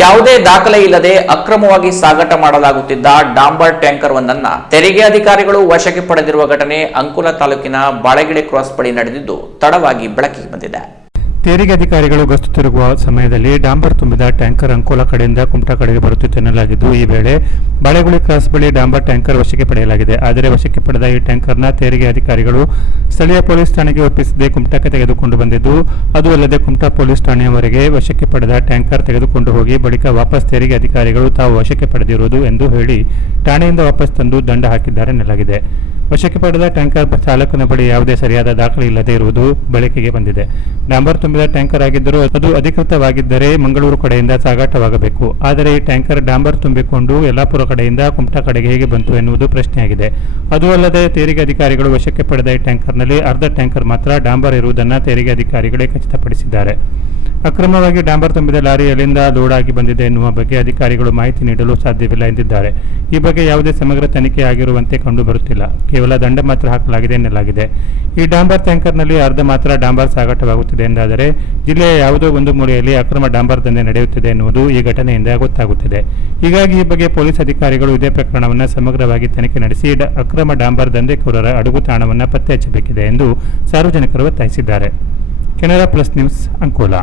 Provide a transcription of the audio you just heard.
ಯಾವುದೇ ದಾಖಲೆ ಇಲ್ಲದೆ ಅಕ್ರಮವಾಗಿ ಸಾಗಾಟ ಮಾಡಲಾಗುತ್ತಿದ್ದ ಡಾಂಬರ್ ಟ್ಯಾಂಕರ್ ಒಂದನ್ನ ತೆರಿಗೆ ಅಧಿಕಾರಿಗಳು ವಶಕ್ಕೆ ಪಡೆದಿರುವ ಘಟನೆ ಅಂಕುಲ ತಾಲೂಕಿನ ಬಾಳೆಗಿಡೆ ಕ್ರಾಸ್ ಬಳಿ ನಡೆದಿದ್ದು ತಡವಾಗಿ ಬೆಳಕಿಗೆ ಬಂದಿದೆ. ತೆರಿಗೆ ಅಧಿಕಾರಿಗಳು ಗಸ್ತು ತಿರುಗುವ ಸಮಯದಲ್ಲಿ ಡಾಂಬರ್ ತುಂಬಿದ ಟ್ಯಾಂಕರ್ ಅಂಕೋಲಾ ಕಡೆಯಿಂದ ಕುಮಟಾ ಕಡೆಗೆ ಬರುತ್ತಿತ್ತು ಎನ್ನಲಾಗಿದ್ದು, ಈ ವೇಳೆ ಬಳೆಗುಳಿ ಕ್ರಾಸ್ ಬಳಿ ಡಾಂಬರ್ ಟ್ಯಾಂಕರ್ ವಶಕ್ಕೆ ಪಡೆಯಲಾಗಿದೆ. ಆದರೆ ವಶಕ್ಕೆ ಪಡೆದ ಈ ಟ್ಯಾಂಕರ್ನ ತೆರಿಗೆ ಅಧಿಕಾರಿಗಳು ಸ್ಥಳೀಯ ಪೊಲೀಸ್ ಠಾಣೆಗೆ ಒಪ್ಪಿಸದೆ ಕುಮಟಾಕ್ಕೆ ತೆಗೆದುಕೊಂಡು ಬಂದಿದ್ದು, ಅದು ಅಲ್ಲದೆ ಕುಮಟಾ ಪೊಲೀಸ್ ಠಾಣೆಯವರೆಗೆ ವಶಕ್ಕೆ ಪಡೆದ ಟ್ಯಾಂಕರ್ ತೆಗೆದುಕೊಂಡು ಹೋಗಿ ಬಳಿಕ ವಾಪಸ್ ತೆರಿಗೆ ಅಧಿಕಾರಿಗಳು ತಾವು ವಶಕ್ಕೆ ಪಡೆದಿರುವುದು ಎಂದು ಹೇಳಿ ಠಾಣೆಯಿಂದ ವಾಪಸ್ ತಂದು ದಂಡ ಹಾಕಿದ್ದಾರೆ ಎನ್ನಲಾಗಿದೆ. ವಶಕ್ಕೆ ಪಡೆದ ಟ್ಯಾಂಕರ್ ಚಾಲಕನ ಬಳಿ ಯಾವುದೇ ಸರಿಯಾದ ದಾಖಲೆ ಇಲ್ಲದೆ ಇರುವುದು ಬಳಕೆಗೆ ಬಂದಿದೆ. ಡಾಂಬರ್ ತುಂಬಿದ ಟ್ಯಾಂಕರ್ ಆಗಿದ್ದರೂ ಅದು ಅಧಿಕೃತವಾಗಿದ್ದರೆ ಮಂಗಳೂರು ಕಡೆಯಿಂದ ಸಾಗಾಟವಾಗಬೇಕು. ಆದರೆ ಈ ಟ್ಯಾಂಕರ್ ಡಾಂಬರ್ ತುಂಬಿಕೊಂಡು ಯಲ್ಲಾಪುರ ಕಡೆಯಿಂದ ಕುಮಟಾ ಕಡೆಗೆ ಹೇಗೆ ಬಂತು ಎನ್ನುವುದು ಪ್ರಶ್ನೆಯಾಗಿದೆ. ಅದು ಅಲ್ಲದೆ ತೆರಿಗೆ ಅಧಿಕಾರಿಗಳು ವಶಕ್ಕೆ ಪಡೆದ ಈ ಟ್ಯಾಂಕರ್ನಲ್ಲಿ ಅರ್ಧ ಟ್ಯಾಂಕರ್ ಮಾತ್ರ ಡಾಂಬರ್ ಇರುವುದನ್ನು ತೆರಿಗೆ ಅಧಿಕಾರಿಗಳೇ ಖಚಿತಪಡಿಸಿದ್ದಾರೆ. ಅಕ್ರಮವಾಗಿ ಡಾಂಬರ್ ತುಂಬಿದ ಲಾರಿ ಎಲ್ಲಿಂದ ಲೋಡ್ ಆಗಿ ಬಂದಿದೆ ಎನ್ನುವ ಬಗ್ಗೆ ಅಧಿಕಾರಿಗಳು ಮಾಹಿತಿ ನೀಡಲು ಸಾಧ್ಯವಿಲ್ಲ ಎಂದಿದ್ದಾರೆ. ಈ ಬಗ್ಗೆ ಯಾವುದೇ ಸಮಗ್ರ ತನಿಖೆ ಆಗಿರುವಂತೆ ಕಂಡುಬರುತ್ತಿಲ್ಲ ಕೇವಲ ದಂಡ ಮಾತ್ರ ಹಾಕಲಾಗಿದೆ ಎನ್ನಲಾಗಿದೆ. ಈ ಡಾಂಬರ್ ಟ್ಯಾಂಕರ್ನಲ್ಲಿ ಅರ್ಧ ಮಾತ್ರ ಡಾಂಬರ್ ಸಾಗಾಟವಾಗುತ್ತಿದೆ ಎಂದಾದರೆ ಜಿಲ್ಲೆಯ ಯಾವುದೋ ಒಂದು ಮೂಲೆಯಲ್ಲಿ ಅಕ್ರಮ ಡಾಂಬರ್ ದಂಧೆ ನಡೆಯುತ್ತಿದೆ ಎನ್ನುವುದು ಈ ಘಟನೆಯಿಂದ ಗೊತ್ತಾಗುತ್ತಿದೆ. ಹೀಗಾಗಿ ಈ ಬಗ್ಗೆ ಪೊಲೀಸ್ ಅಧಿಕಾರಿಗಳು ಇದೇ ಪ್ರಕರಣವನ್ನು ಸಮಗ್ರವಾಗಿ ತನಿಖೆ ನಡೆಸಿ ಅಕ್ರಮ ಡಾಂಬರ್ ದಂಧೆಕೋರರ ಅಡುಗುತಾಣವನ್ನು ಪತ್ತೆ ಹಚ್ಚಬೇಕಿದೆ ಎಂದು ಸಾರ್ವಜನಿಕರು ಒತ್ತಾಯಿಸಿದ್ದಾರೆ. Canara plus news Ankola